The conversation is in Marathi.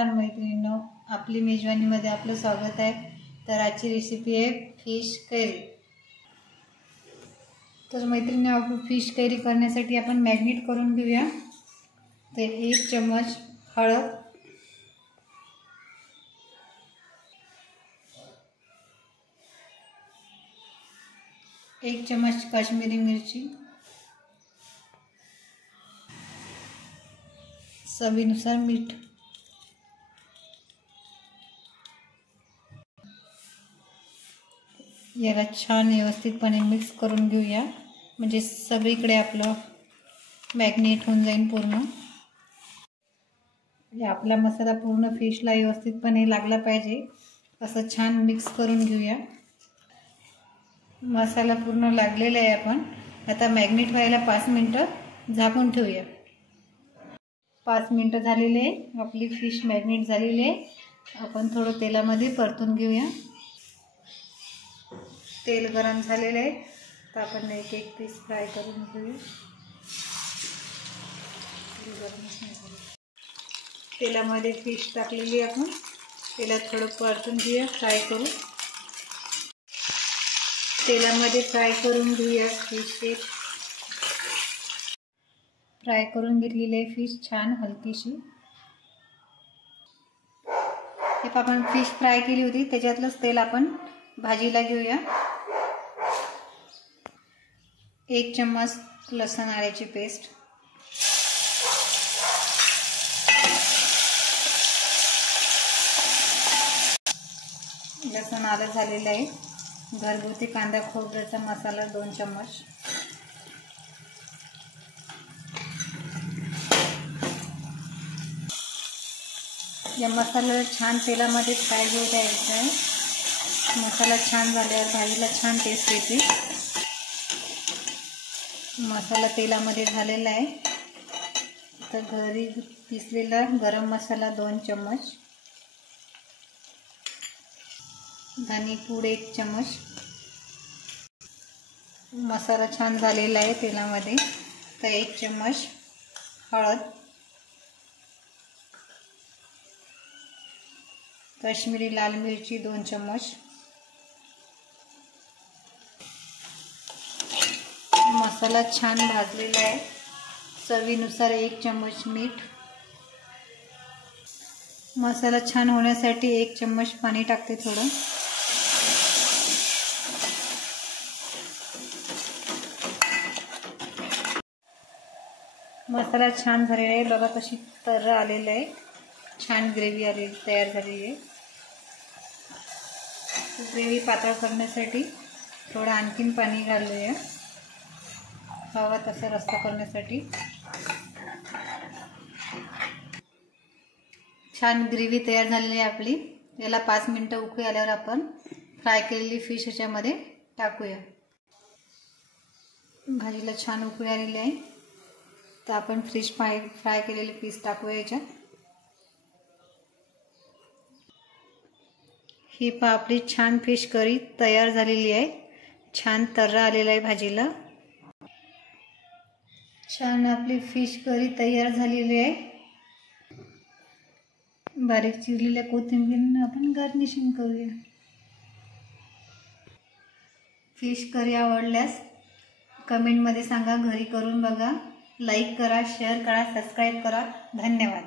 नमस्कार मैत्रिणींनो, आपली मेजवानीमध्ये आपलं स्वागत आहे। तर आजची रेसिपी आहे फिश करी। तर मैत्रिणींनो, आपण फिश करी करण्यासाठी आपण मॅरिनेट करून घेऊया। तर 1 चम्मच हळद, 1 चम्मच काश्मीरी मिरची, चवीनुसार मीठ, याला छान व्यवस्थितपणे मिक्स करून घेऊया, म्हणजे सगळीकडे आपलं मॅरिनेट होऊन जाईल पूर्ण। आपला मसाला पूर्ण फिशला व्यवस्थितपणे लागला पाहिजे, असं छान मिक्स करून घेऊया। मसाला पूर्ण लागलेला आहे। आपण आता मॅरिनेट व्हायला 5 मिनिटं झाकून ठेवूया। 5 मिनिटं झालेले, आपली फिश मॅरिनेट झालेली आहे। आपण थोडं तेलामध्ये परतून घेऊया। तेल गरम झालेले आहे, तर आपण एक एक पीस फ्राय करून घेऊया। तेलामध्ये फिश टाकलेली आपण तेला थोडं परतून घेऊया, फ्राय करू। तेलामध्ये फ्राय करून घेऊया फिश। फ्राय करून घेतलेली आहे फिश छान हलकीशी। हे आपण फिश फ्राय केली होती त्याच्यातलंच तेल आपण भाजीला घेऊया। 1 चम्मच लसूण आल्याची पेस्ट, लसूण आलं झालेलं आहे। घरगुती कांदा खोबऱ्याचा मसाला 2 चम्मच, या मसाल्याला छान तेलामध्ये फ्राय होऊ द्यायचा आहे। मसाला छान झाल्यावर भाजीला छान टेस्ट येते। मसाला तेलामध्ये झालेला आहे, तर घरी पिसलेला गरम मसाला 2 चम्मच, धने पूड 1 चम्मच। मसाला छान झालेला आहे तेलामध्ये, तर 1 चम्मच हळद, काश्मीरी लाल मिरची 2 चम्मच, मसाला छान भाजलेला आहे। चवीनुसार 1 चम्मच मीठ। मसाला छान होण्यासाठी 1 चम्मच पाणी टाकते थोडं। मसाला छान झालेला आहे, बघा कशी तर्र आलेलं आहे, छान ग्रेव्ही आलेली तयार झालेली आहे। ग्रेव्ही पातळ करण्यासाठी थोडं आणखीन पाणी घालूया, हवा तसा रस्सा करण्यासाठी। छान ग्रेव्ही तयार झालेली आहे आपली। याला 5 मिनिटं उकळी आल्यावर आपण फ्राय केलेली फिश याच्यामध्ये टाकूया। भाजीला छान उकळी आलेली आहे, तर आपण फिश फ्राय केलेले पीस टाकूया याच्यात। ही आपली छान फिश करी तयार झालेली आहे। छान तर्रा आलेला आहे भाजीला। छान आपली फिश करी तयार झालेली आहे। बारीक चिरलेल्या कोथिंबीरने आपण गार्निशिंग करूया। फिश करी आवडल्यास कमेंटमध्ये सांगा, घरी करून बघा, लाईक करा, शेअर करा, सबस्क्राईब करा। धन्यवाद।